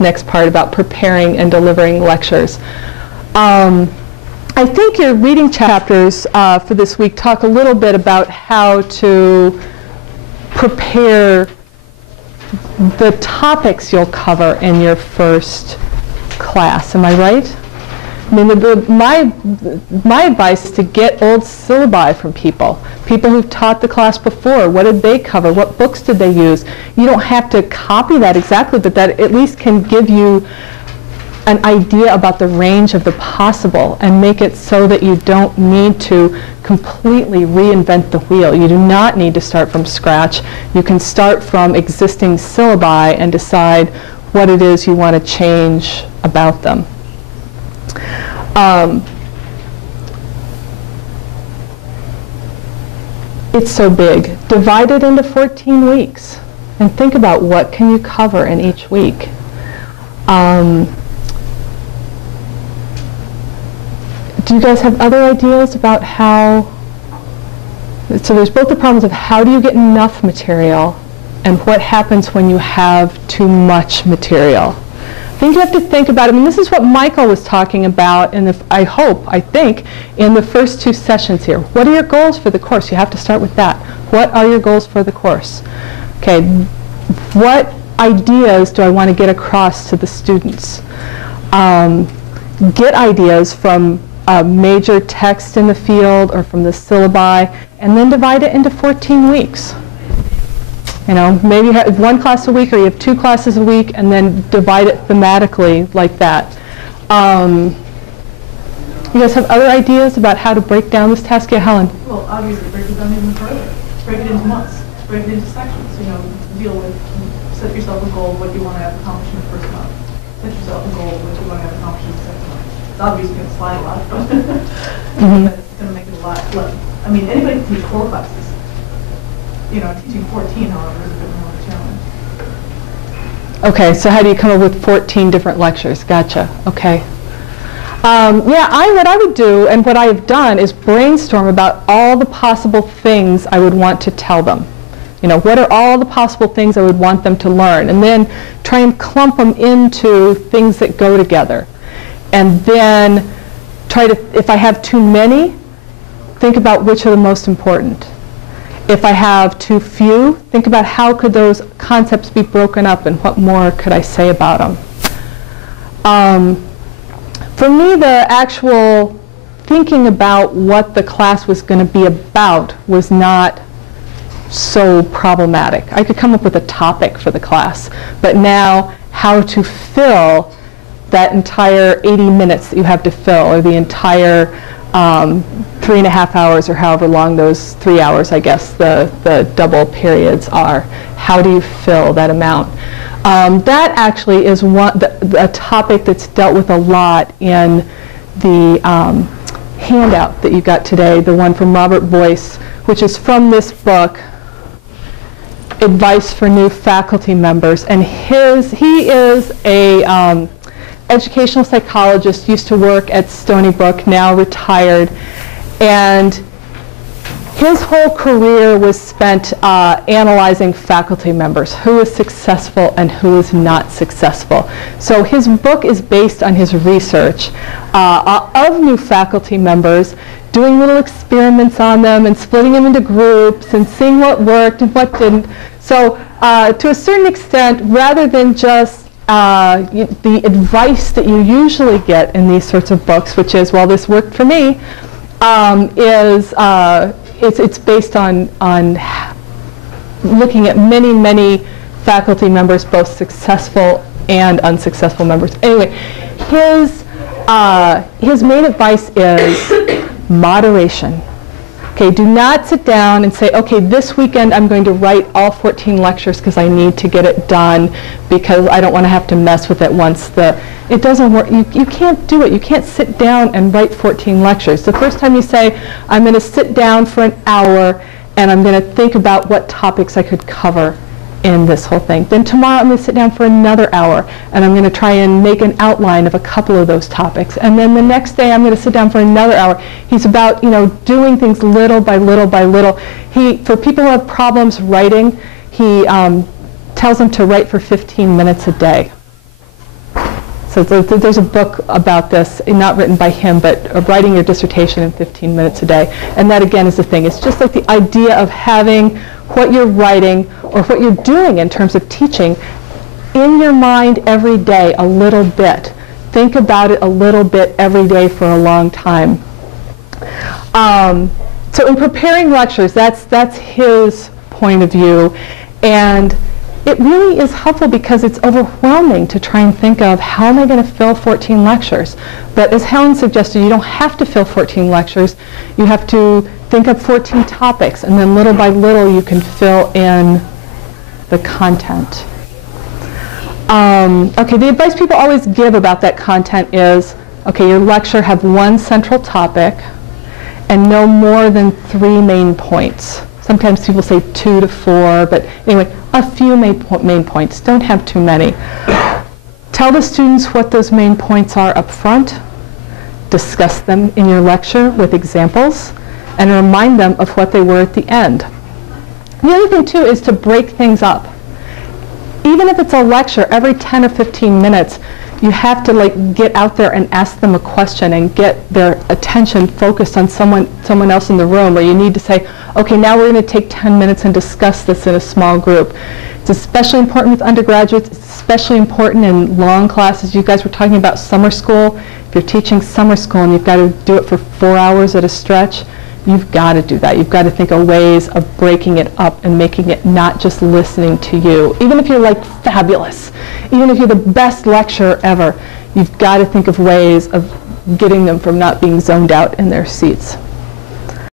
this next part about preparing and delivering lectures. I think your reading chapters for this week talk a little bit about how to prepare the topics you'll cover in your first class. Am I right? I mean, my advice is to get old syllabi from people who've taught the class before. What did they cover? What books did they use? You don't have to copy that exactly, but that at least can give you an idea about the range of the possible and make it so that you don't need to completely reinvent the wheel. You do not need to start from scratch. You can start from existing syllabi and decide what it is you want to change about them. It's so big. Divide it into 14 weeks and think about what can you cover in each week. Do you guys have other ideas about how, so there's both the problems of how do you get enough material and what happens when you have too much material. I think you have to think about it. I mean, this is what Michael was talking about in the, I think, in the first two sessions here. What are your goals for the course? You have to start with that. What are your goals for the course? Okay, what ideas do I want to get across to the students? Get ideas from a major text in the field or from the syllabi, and then divide it into 14 weeks. You know, maybe you have one class a week or you have two classes a week, and then divide it thematically like that. You guys have other ideas about how to break down this task? Yeah, Helen? Well, obviously, break it down even further. Break it into months. Break it into sections. You know, deal with, set yourself a goal of what you want to have accomplished in the first month. Set yourself a goal of what you want to have accomplished in the second month. It's obviously going to slide a lot, but it's going to make it a lot less. I mean, anybody can teach 4 classes. You know, teaching 14, however, is a bit more of a challenge. Okay, so how do you come up with 14 different lectures? Gotcha. Okay. Yeah, what I would do, and what I have done, is brainstorm about all the possible things I would want to tell them. You know, what are all the possible things I would want them to learn? And then try and clump them into things that go together. And then try to, if I have too many, think about which are the most important. If I have too few, think about how could those concepts be broken up and what more could I say about them. For me, the actual thinking about what the class was going to be about was not so problematic. I could come up with a topic for the class, but now how to fill that entire 80 minutes that you have to fill, or the entire 3.5 hours, or however long those 3 hours, I guess, the double periods are. How do you fill that amount? That actually is a topic that's dealt with a lot in the handout that you got today, the one from Robert Boyce, which is from this book, Advice for New Faculty Members. And he is a educational psychologist, used to work at Stony Brook, now retired. And his whole career was spent analyzing faculty members, who is successful and who is not successful. So his book is based on his research of new faculty members, doing little experiments on them and splitting them into groups and seeing what worked and what didn't. So to a certain extent, rather than just the advice that you usually get in these sorts of books, which is, well, this worked for me, it's based on looking at many, many faculty members, both successful and unsuccessful members. Anyway, his main advice is moderation. Okay, do not sit down and say, okay, this weekend I'm going to write all 14 lectures because I need to get it done because I don't want to have to mess with it once it doesn't work. You can't do it. You can't sit down and write 14 lectures. The first time you say, I'm going to sit down for an hour and I'm going to think about what topics I could cover in this whole thing. Then tomorrow I'm going to sit down for another hour and I'm going to try and make an outline of a couple of those topics. And then the next day I'm going to sit down for another hour. He's about, doing things little by little by little. For people who have problems writing, he tells them to write for 15 minutes a day. So there's a book about this, not written by him, but writing your dissertation in 15 minutes a day. And that, again, is the thing. It's just like the idea of having what you're writing or what you're doing in terms of teaching in your mind every day a little bit. Think about it a little bit every day for a long time. So in preparing lectures, that's his point of view. And it really is helpful because it's overwhelming to try and think of how am I going to fill 14 lectures. But as Helen suggested, you don't have to fill 14 lectures. You have to think of 14 topics, and then little by little you can fill in the content. Okay, the advice people always give about that content is, okay, your lecture have one central topic and no more than 3 main points. Sometimes people say 2 to 4, but anyway, a few main points. Don't have too many. Tell the students what those main points are up front. Discuss them in your lecture with examples, and remind them of what they were at the end. The other thing, too, is to break things up. Even if it's a lecture, every 10 or 15 minutes, you have to get out there and ask them a question and get their attention focused on someone else in the room, or you need to say, okay, now we're going to take 10 minutes and discuss this in a small group. It's especially important with undergraduates. It's especially important in long classes. You guys were talking about summer school. If you're teaching summer school and you've got to do it for 4 hours at a stretch, you've got to do that. You've got to think of ways of breaking it up and making it not just listening to you. Even if you're fabulous, even if you're the best lecturer ever, you've got to think of ways of getting them from not being zoned out in their seats.